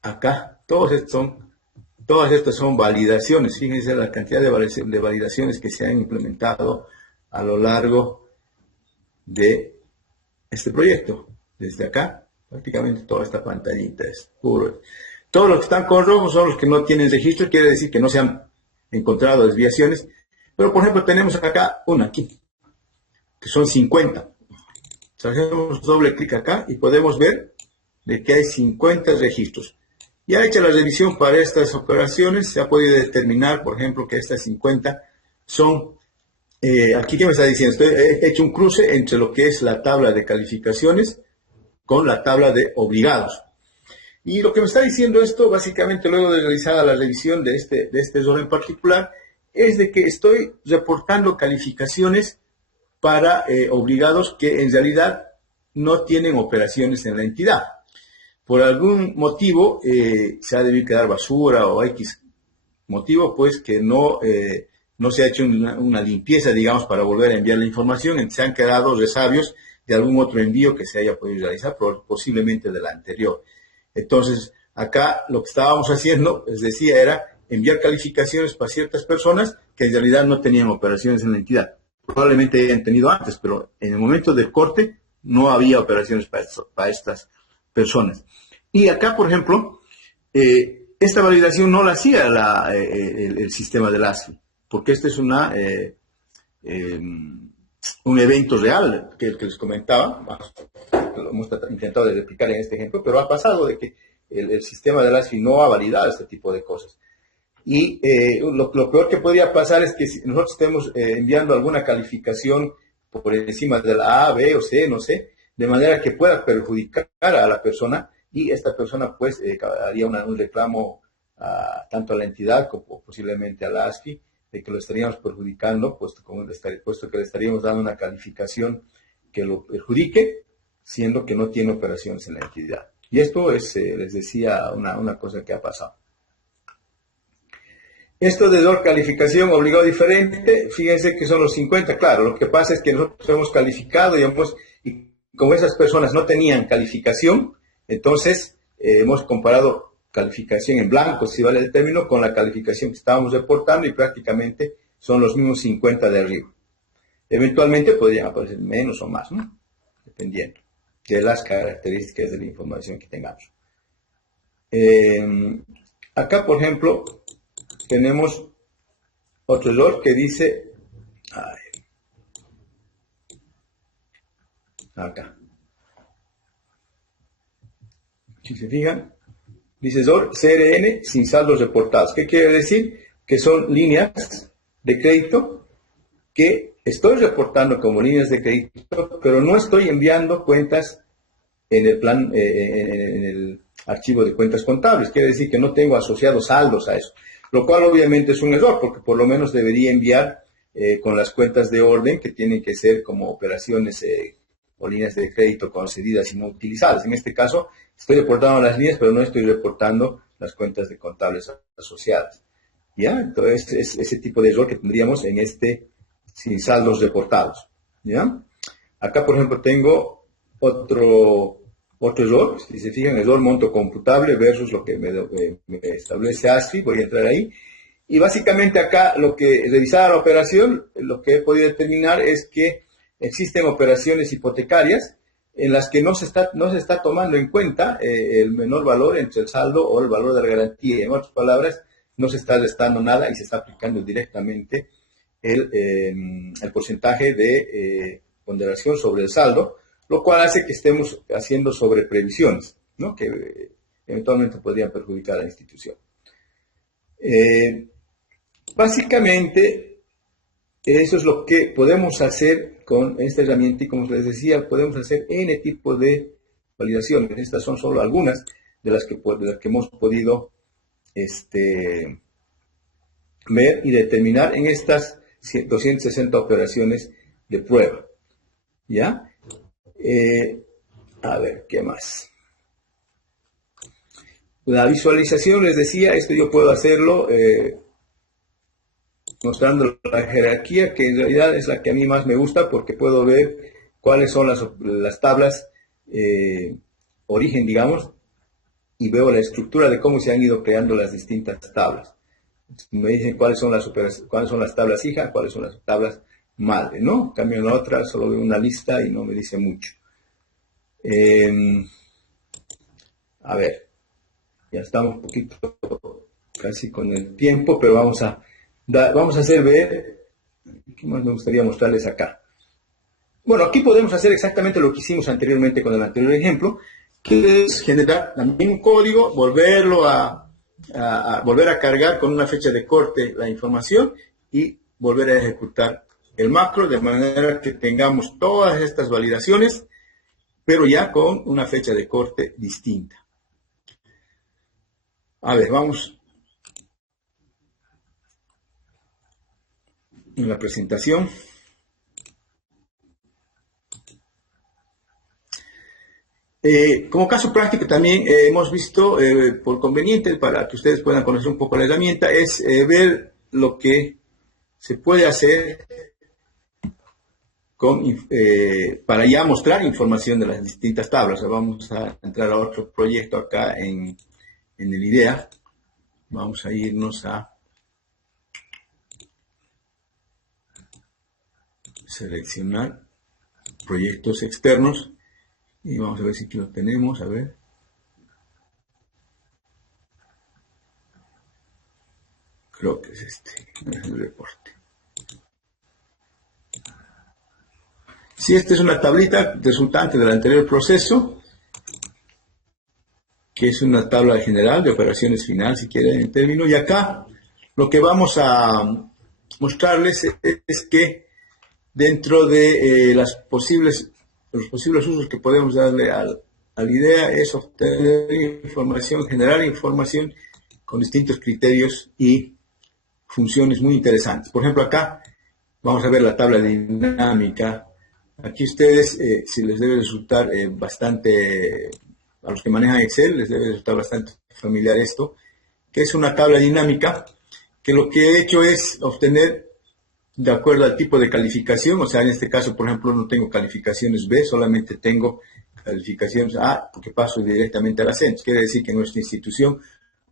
acá, todas estas son validaciones. Fíjense la cantidad de validaciones que se han implementado a lo largo de este proyecto. Desde acá, prácticamente toda esta pantallita es puro. Todos los que están con rojo son los que no tienen registro, quiere decir que no se han encontrado desviaciones. Pero, por ejemplo, tenemos acá una aquí, que son 50. Hacemos doble clic acá y podemos ver de que hay 50 registros. Ya hecha la revisión para estas operaciones, se ha podido determinar, por ejemplo, que estas 50 son, aquí ¿qué me está diciendo? He hecho un cruce entre lo que es la tabla de calificaciones con la tabla de obligados. Y lo que me está diciendo esto, básicamente, luego de realizada la revisión de este error en particular, es de que estoy reportando calificaciones para obligados que en realidad no tienen operaciones en la entidad. Por algún motivo se ha debido quedar basura o X motivo, pues que no se ha hecho una limpieza, digamos, para volver a enviar la información. Se han quedado resabios de algún otro envío que se haya podido realizar, posiblemente del anterior. Entonces, acá lo que estábamos haciendo, les decía, era enviar calificaciones para ciertas personas que en realidad no tenían operaciones en la entidad. Probablemente hayan tenido antes, pero en el momento del corte no había operaciones para estas personas. Y acá, por ejemplo, esta validación no la hacía el sistema del ASFI, porque este es un evento real que les comentaba, lo hemos intentado de replicar en este ejemplo, pero ha pasado de que el sistema del ASFI no ha validado este tipo de cosas. Y lo peor que podría pasar es que si nosotros estemos enviando alguna calificación por encima de la A, B o C, no sé, de manera que pueda perjudicar a la persona, y esta persona pues haría un reclamo tanto a la entidad como posiblemente a la ASFI, de que lo estaríamos perjudicando, puesto que le estaríamos dando una calificación que lo perjudique, siendo que no tiene operaciones en la entidad. Y esto es, les decía, una cosa que ha pasado. Esto de DOR calificación obligado diferente, fíjense que son los 50, claro, lo que pasa es que nosotros hemos calificado y como esas personas no tenían calificación, entonces hemos comparado calificación en blanco, si vale el término, con la calificación que estábamos reportando y prácticamente son los mismos 50 de arriba. Eventualmente podrían aparecer menos o más, ¿no? Dependiendo de las características de la información que tengamos. Acá, por ejemplo, tenemos otro error que dice, acá, si se fijan, dice error CRN sin saldos reportados. ¿Qué quiere decir? Que son líneas de crédito que estoy reportando como líneas de crédito, pero no estoy enviando cuentas en el plan, en el archivo de cuentas contables. Quiere decir que no tengo asociados saldos a eso, lo cual obviamente es un error, porque por lo menos debería enviar con las cuentas de orden, que tienen que ser como operaciones o líneas de crédito concedidas y no utilizadas. En este caso, estoy reportando las líneas, pero no estoy reportando las cuentas de contables asociadas. ¿Ya? Entonces, es ese tipo de error que tendríamos en este sin saldos reportados. ¿Ya? Acá, por ejemplo, tengo otro error. Si se fijan, error monto computable versus lo que me establece ASFI. Voy a entrar ahí. Y básicamente acá, revisada la operación, lo que he podido determinar es que existen operaciones hipotecarias en las que no se está tomando en cuenta el menor valor entre el saldo o el valor de la garantía. En otras palabras, no se está restando nada y se está aplicando directamente el porcentaje de ponderación sobre el saldo, lo cual hace que estemos haciendo sobreprevisiones, ¿no? Que eventualmente podrían perjudicar a la institución. Básicamente, eso es lo que podemos hacer con esta herramienta y, como les decía, podemos hacer N tipo de validaciones. Estas son solo algunas de las que hemos podido ver y determinar en estas 260 operaciones de prueba. ¿Ya? A ver, ¿qué más? La visualización, les decía, esto yo puedo hacerlo mostrando la jerarquía, que en realidad es la que a mí más me gusta, porque puedo ver cuáles son las tablas origen, digamos, y veo la estructura de cómo se han ido creando las distintas tablas. Me dicen cuáles son las tablas hija, cuáles son las tablas madre, ¿no? En cambio en la otra solo veo una lista y no me dice mucho. A ver, ya estamos un poquito casi con el tiempo, pero vamos a hacer ver, ¿qué más me gustaría mostrarles acá? Bueno, aquí podemos hacer exactamente lo que hicimos anteriormente con el anterior ejemplo, que es generar también un código, volver a cargar con una fecha de corte la información y volver a ejecutar el macro, de manera que tengamos todas estas validaciones, pero ya con una fecha de corte distinta. A ver, vamos en la presentación. Como caso práctico también hemos visto, por conveniente, para que ustedes puedan conocer un poco la herramienta, es ver lo que se puede hacer para ya mostrar información de las distintas tablas. O sea, vamos a entrar a otro proyecto acá en el IDEA. Vamos a irnos a seleccionar proyectos externos y vamos a ver si aquí lo tenemos. A ver. creo que es el reporte. Si esta es una tablita resultante del anterior proceso, que es una tabla general de operaciones final, si quieren en términos, y acá lo que vamos a mostrarles es que dentro de los posibles usos que podemos darle a la idea es obtener información, generar información con distintos criterios y funciones muy interesantes. Por ejemplo, acá vamos a ver la tabla dinámica. Aquí ustedes, si les debe resultar bastante, a los que manejan Excel, les debe resultar bastante familiar esto, que es una tabla dinámica, que lo que he hecho es obtener de acuerdo al tipo de calificación, o sea, en este caso, por ejemplo, no tengo calificaciones B, solamente tengo calificaciones A, porque paso directamente a la C. Quiere decir que en nuestra institución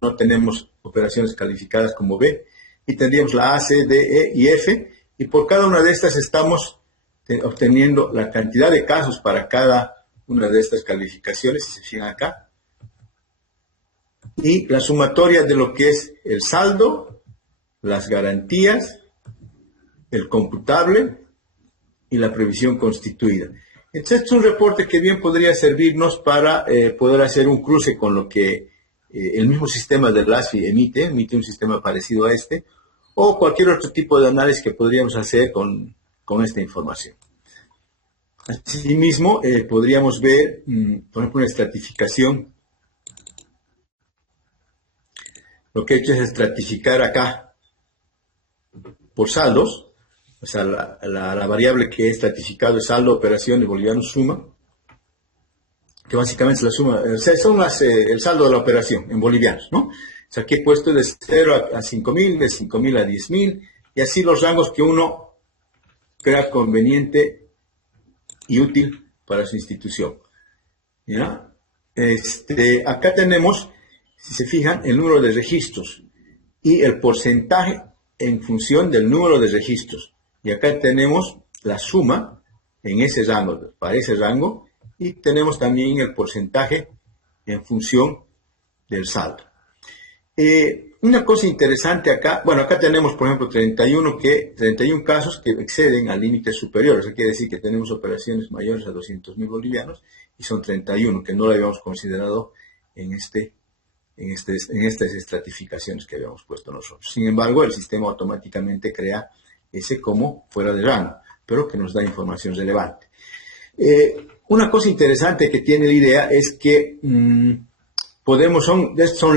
no tenemos operaciones calificadas como B, y tendríamos la A, C, D, E y F, y por cada una de estas estamos obteniendo la cantidad de casos para cada una de estas calificaciones, si se fijan acá, y la sumatoria de lo que es el saldo, las garantías, el computable y la previsión constituida. Entonces, es un reporte que bien podría servirnos para poder hacer un cruce con lo que el mismo sistema del ASFI emite un sistema parecido a este, o cualquier otro tipo de análisis que podríamos hacer con esta información. Asimismo, podríamos ver, por ejemplo, una estratificación. Lo que he hecho es estratificar acá por saldos, o sea, la variable que he estratificado es saldo, operación de boliviano suma, que básicamente es la suma, o sea, son el saldo de la operación en bolivianos, ¿no? O sea, aquí he puesto de 0 a 5.000, de 5.000 a 10.000, y así los rangos que uno crea conveniente y útil para su institución. ¿Ya? Acá tenemos, si se fijan, el número de registros y el porcentaje en función del número de registros. Y acá tenemos la suma en ese rango, para ese rango, y tenemos también el porcentaje en función del saldo. Una cosa interesante acá, bueno, acá tenemos, por ejemplo, 31 casos que exceden al límite superior. Eso quiere decir que tenemos operaciones mayores a 200.000 bolivianos y son 31 que no lo habíamos considerado en estas estratificaciones que habíamos puesto nosotros. Sin embargo, el sistema automáticamente crea ese como fuera de rango, pero que nos da información relevante. Una cosa interesante que tiene la idea es que son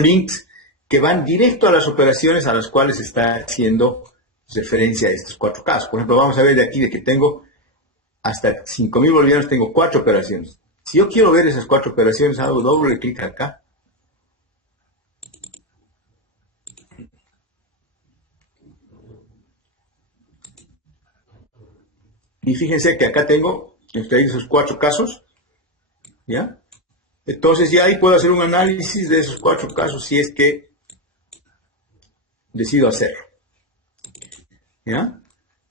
links que van directo a las operaciones a las cuales está haciendo referencia a estos 4 casos. Por ejemplo, vamos a ver de aquí de que tengo hasta 5.000 bolivianos, tengo 4 operaciones. Si yo quiero ver esas 4 operaciones, hago doble clic acá. Y fíjense que acá tengo esos 4 casos, ¿ya? Entonces ya ahí puedo hacer un análisis de esos 4 casos si es que decido hacerlo, ¿ya?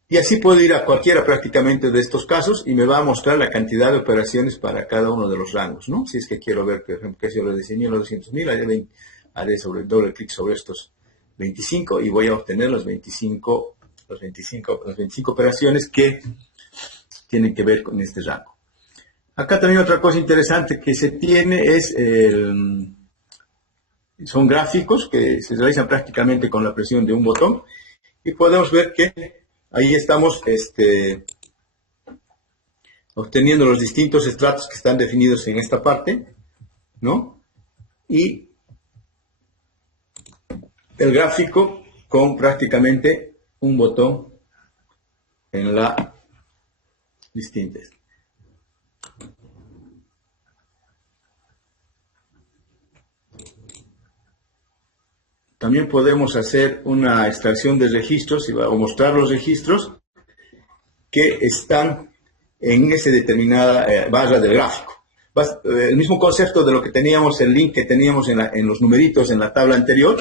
Y así puedo ir a cualquiera prácticamente de estos casos y me va a mostrar la cantidad de operaciones para cada uno de los rangos, ¿no? Si es que quiero ver, por ejemplo, que si lo de 100.000 o 200.000, haré doble clic sobre estos 25 y voy a obtener las 25 operaciones que tienen que ver con este rango. Acá también otra cosa interesante que se tiene son gráficos que se realizan prácticamente con la presión de un botón y podemos ver que ahí estamos obteniendo los distintos estratos que están definidos en esta parte, ¿no? Y el gráfico con prácticamente un botón en la distinta. También podemos hacer una extracción de registros o mostrar los registros que están en esa determinada barra del gráfico. El mismo concepto de lo que teníamos, el link que teníamos en los numeritos en la tabla anterior,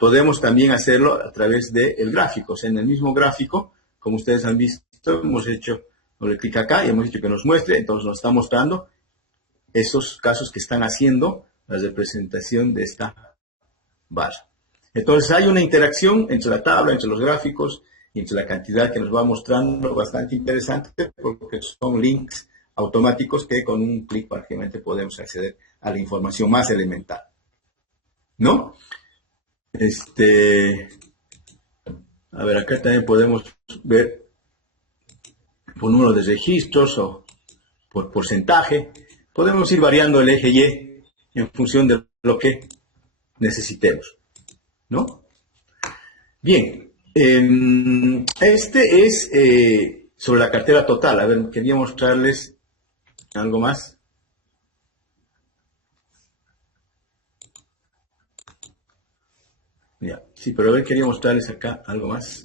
podemos también hacerlo a través del gráfico. O sea, en el mismo gráfico, como ustedes han visto, hemos hecho, doble clic acá y hemos dicho que nos muestre, entonces nos está mostrando esos casos que están haciendo la representación de esta barra. Entonces hay una interacción entre la tabla, entre los gráficos y entre la cantidad que nos va mostrando bastante interesante porque son links automáticos que con un clic prácticamente podemos acceder a la información más elemental, ¿no? A ver, acá también podemos ver por número de registros o por porcentaje. Podemos ir variando el eje Y en función de lo que necesitemos, ¿no? Bien, este es sobre la cartera total. A ver, quería mostrarles algo más. Ya, sí, pero a ver, quería mostrarles acá algo más.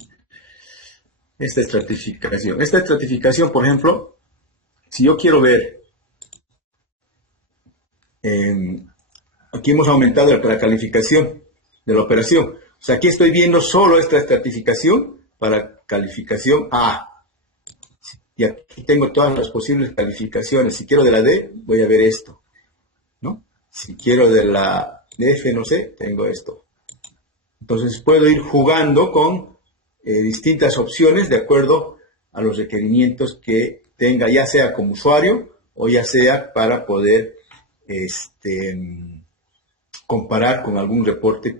Esta estratificación. Esta estratificación, por ejemplo, si yo quiero ver, aquí hemos aumentado la calificación de la operación. O sea, aquí estoy viendo solo esta estratificación para calificación A. Y aquí tengo todas las posibles calificaciones. Si quiero de la D, voy a ver esto, ¿no? Si quiero de la F, no sé, tengo esto. Entonces puedo ir jugando con distintas opciones de acuerdo a los requerimientos que tenga, ya sea como usuario o ya sea para poder comparar con algún reporte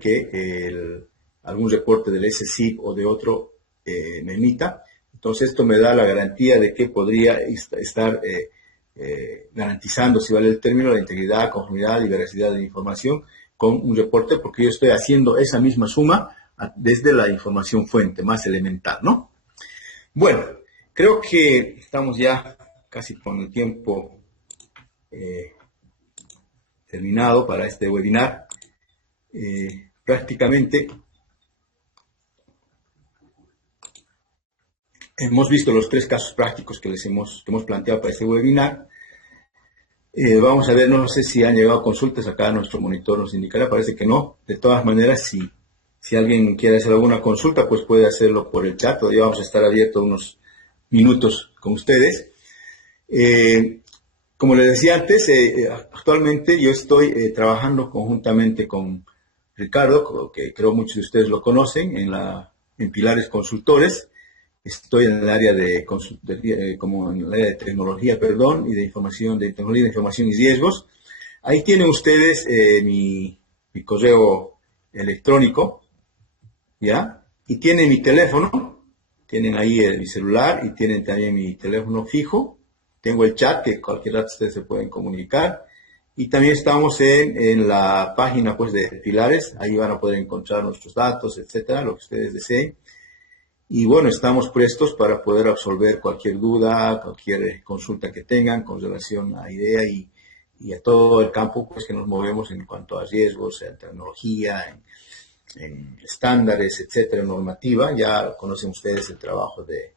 algún reporte del SCIP o de otro me emita. Entonces esto me da la garantía de que podría estar garantizando, si vale el término, la integridad, conformidad y veracidad de la información con un reporte, porque yo estoy haciendo esa misma suma desde la información fuente más elemental, ¿no? Bueno, creo que estamos ya casi con el tiempo terminado para este webinar. Prácticamente hemos visto los 3 casos prácticos que hemos planteado para este webinar. Vamos a ver, no sé si han llegado consultas, acá nuestro monitor nos indicará, parece que no. De todas maneras, si alguien quiere hacer alguna consulta, pues puede hacerlo por el chat, todavía vamos a estar abiertos unos minutos con ustedes. Como les decía antes, actualmente yo estoy trabajando conjuntamente con Ricardo, que creo muchos de ustedes lo conocen, en Pilares Consultores. Estoy en el área como en el área de tecnología, y de información, de tecnología de información y riesgos. Ahí tienen ustedes mi correo electrónico, ¿ya? Y tienen mi teléfono, tienen ahí mi celular y tienen también mi teléfono fijo. Tengo el chat que cualquier rato ustedes se pueden comunicar. Y también estamos en la página pues de Pilares, ahí van a poder encontrar nuestros datos, etcétera, lo que ustedes deseen. Y bueno, estamos prestos para poder absolver cualquier duda, cualquier consulta que tengan con relación a IDEA y a todo el campo pues, que nos movemos en cuanto a riesgos, en tecnología, en estándares, etcétera, normativa. Ya conocen ustedes el trabajo de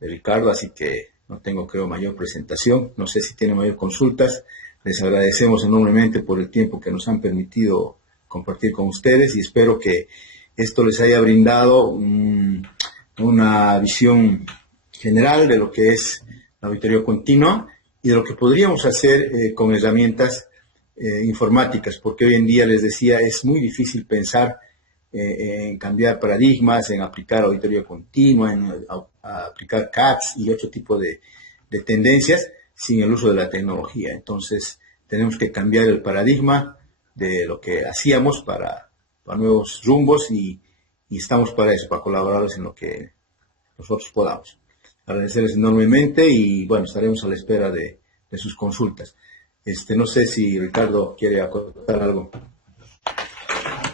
Ricardo, así que no tengo, creo, mayor presentación. No sé si tienen mayor consultas. Les agradecemos enormemente por el tiempo que nos han permitido compartir con ustedes y espero que esto les haya brindado una visión general de lo que es la auditoría continua y de lo que podríamos hacer con herramientas informáticas, porque hoy en día, les decía, es muy difícil pensar en cambiar paradigmas, en aplicar auditoría continua, en aplicar CATs y otro tipo de tendencias sin el uso de la tecnología. Entonces, tenemos que cambiar el paradigma de lo que hacíamos para nuevos rumbos y estamos para eso, para colaborarles en lo que nosotros podamos. Agradecerles enormemente y bueno, estaremos a la espera de sus consultas. No sé si Ricardo quiere acotar algo.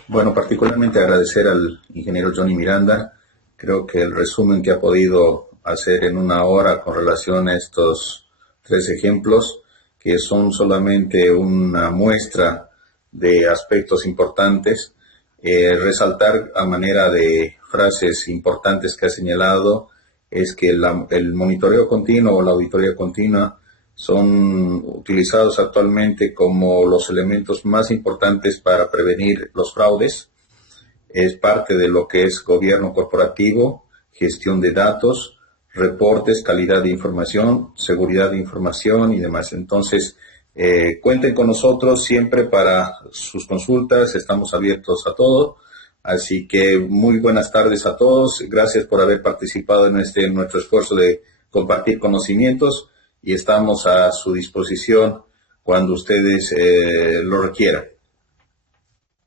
Bueno, particularmente agradecer al ingeniero Johnny Miranda. Creo que el resumen que ha podido hacer en una hora con relación a estos 3 ejemplos, que son solamente una muestra de aspectos importantes, resaltar a manera de frases importantes que ha señalado, es que el monitoreo continuo o la auditoría continua son utilizados actualmente como los elementos más importantes para prevenir los fraudes. Es parte de lo que es gobierno corporativo, gestión de datos, reportes, calidad de información, seguridad de información y demás. Entonces, cuenten con nosotros siempre para sus consultas, estamos abiertos a todo. Así que muy buenas tardes a todos. Gracias por haber participado en nuestro esfuerzo de compartir conocimientos y estamos a su disposición cuando ustedes lo requieran.